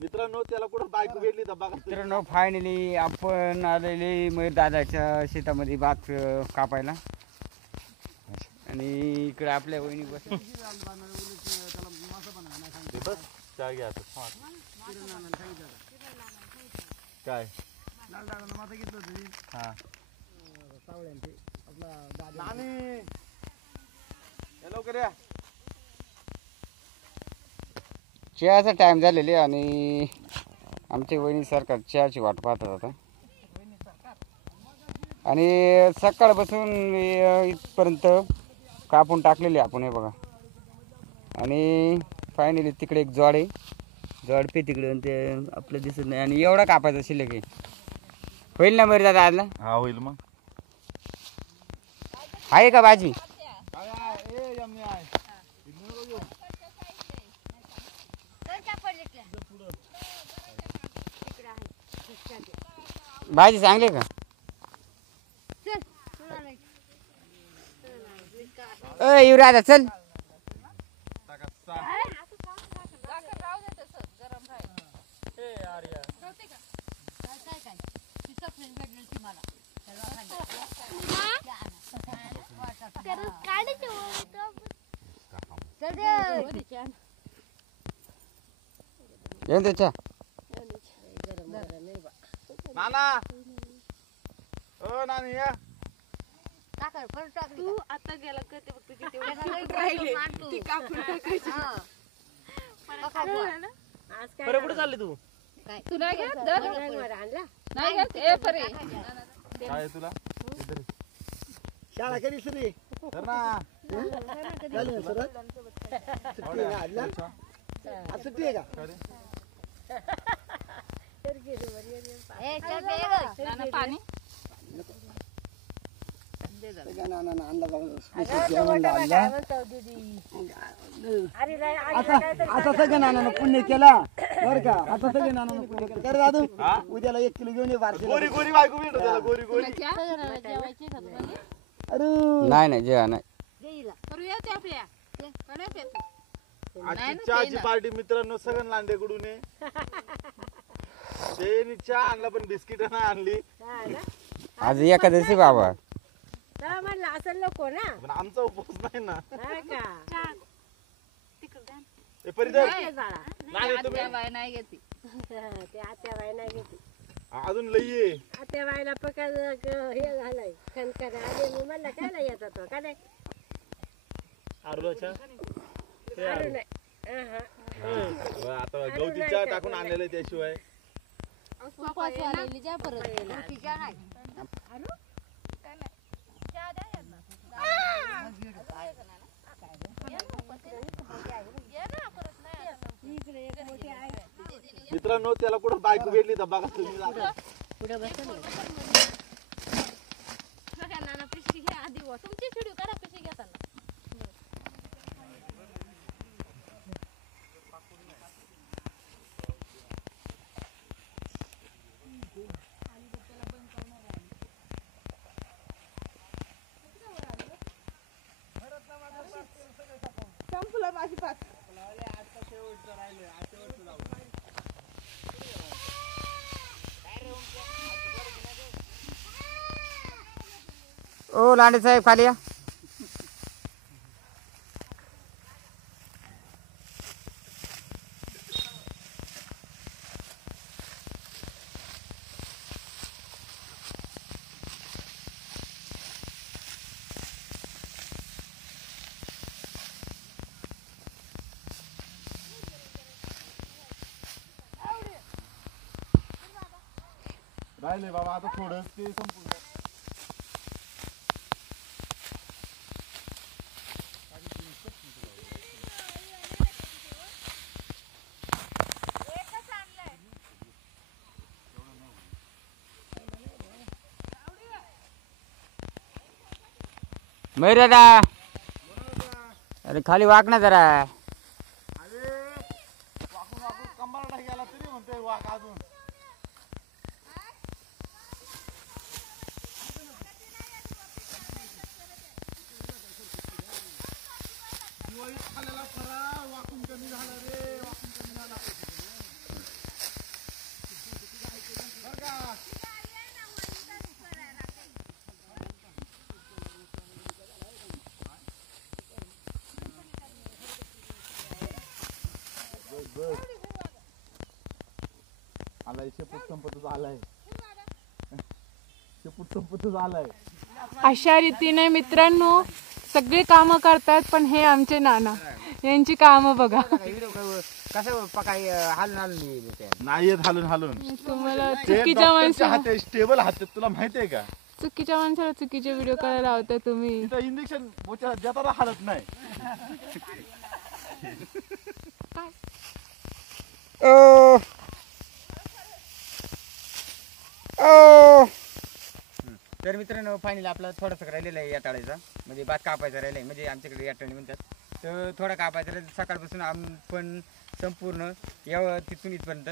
मित्रांनो त्याला कुठं बायको भेटली तर बघा. मित्रांनो फायनली आपण आलेले मयूर दादाच्या शेतामध्ये भात कापायला आणि इकडे आपल्या वहिनी बस चहा घ्या काय हा लवकर या. चहाचा टाइम झालेले आणि आमच्या वहिनी सरकार चहाची वाट पाहतात आता आणि सकाळपासून इथपर्यंत कापून टाकलेले आपण हे बघा. आणि फायनली तिकडे एक जॉड आहे, जॉड पे तिकडे ते आपलं दिसत नाही आणि एवढा कापायचा शिल्लक आहे. होईल ना बरं दादा आजला? हा होईल. मग आहे का भाजी? भाजी चांगली का? युवराजा चल. येऊन त्याच्या नाना ओ नानी या. तू आता गेला करते फक्त किती राहिले ती कापून टाकायची. बरं कुठे चालली तू? तू नाही घेत नाही घेत ए परे काय तुला शाळा कधी सुरू तर ना सुट्टी आहे का? पाणी आता सगळं नानानं पुण्य केला बर का. आता सगळं नानानं पुण्य केलं. कर दादू उद्याला 1 किलो घेऊन ये बारशे. गोरी गोरी बायको भेटू त्याला गोरी गोरी. अरे नाही नाही जेव्हा नाही आजची चहाची पार्टी मित्रांनो सगळं लांडेकडून आहे. त्यांनी चहा आणला पण बिस्किट नाही आणली. आज एकादशी बाबा. म्हणलं असं नको ना. पण आमचा उपवास नाही ना. ते परिधर आत्याबाई नाही घेते. ते आत्याबाई नाही घेते. अजून लई आहे. आत्याबाईला पकाज हे झालंय खनखन आले. मी म्हणलं काय नाही येत तो का नाही. आरुला अरे नाही. आता गवती चहा टाकून आणलेलं त्याशिवाय मित्रांनो त्याला कुठं बायको भेटली तर बघा तुम्ही. पुढे बसतो नाना पिशवी घ्या आधी तुमची व्हिडिओ करा पिशवी घेताना. संपलं माझी पाच. ओ लांडे साहेब खाली या. राहिले बाबा आता थोडं ते संपून मयूर दादा अरे खाली वाक ना जरा. अरे वाकून वाकून कंबार नाही गेला तरी म्हणतोय वाक अजून. दिवाळीत खाल्लेला फराळ वाकून कमी झाला रे. वाकून कमी झाला. आलाय शेपूट संपतच आलाय. शेपूट संपतच आलाय. अशा रीतीने मित्रांनो सगळे कामं करतात, पण हे आमचे नाना यांची कामं बघा. व्हिडिओ कसं पकाय हालून हालून येईल ते. नाही येत हालून हालून. तुम्हाला ते चुकीच्या डॉक्टरच्या माणसाला हातात स्टेबल हातात, तुला माहितीये का? चुकीच्या माणसाला चुकीचे व्हिडिओ करायला लावता तुम्ही. तिथं इंजेक्शन देताना हालत नाही. ओ ओ तर मित्रांनो फायनली आपला थोडासा राहिलेला आहे याटाळीचा, म्हणजे भात कापायचा राहिला आहे, म्हणजे आमच्याकडे याटाळी म्हणतात. तर थोडा कापायचा राहिला. सकाळपासून आपण संपूर्ण तिथून इथपर्यंत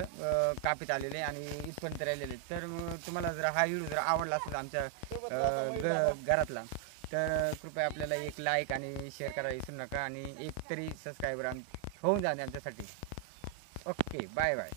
कापीत आलेले आणि इथपर्यंत राहिलेले. तर तुम्हाला जर हा व्हिडिओ जर आवडला असेल आमच्या घरातला, तर कृपया आपल्याला एक लाईक आणि शेअर करायला विसरू नका आणि एक तरी सबस्क्रायबर होऊन जाणे आमच्यासाठी. Okay, bye bye.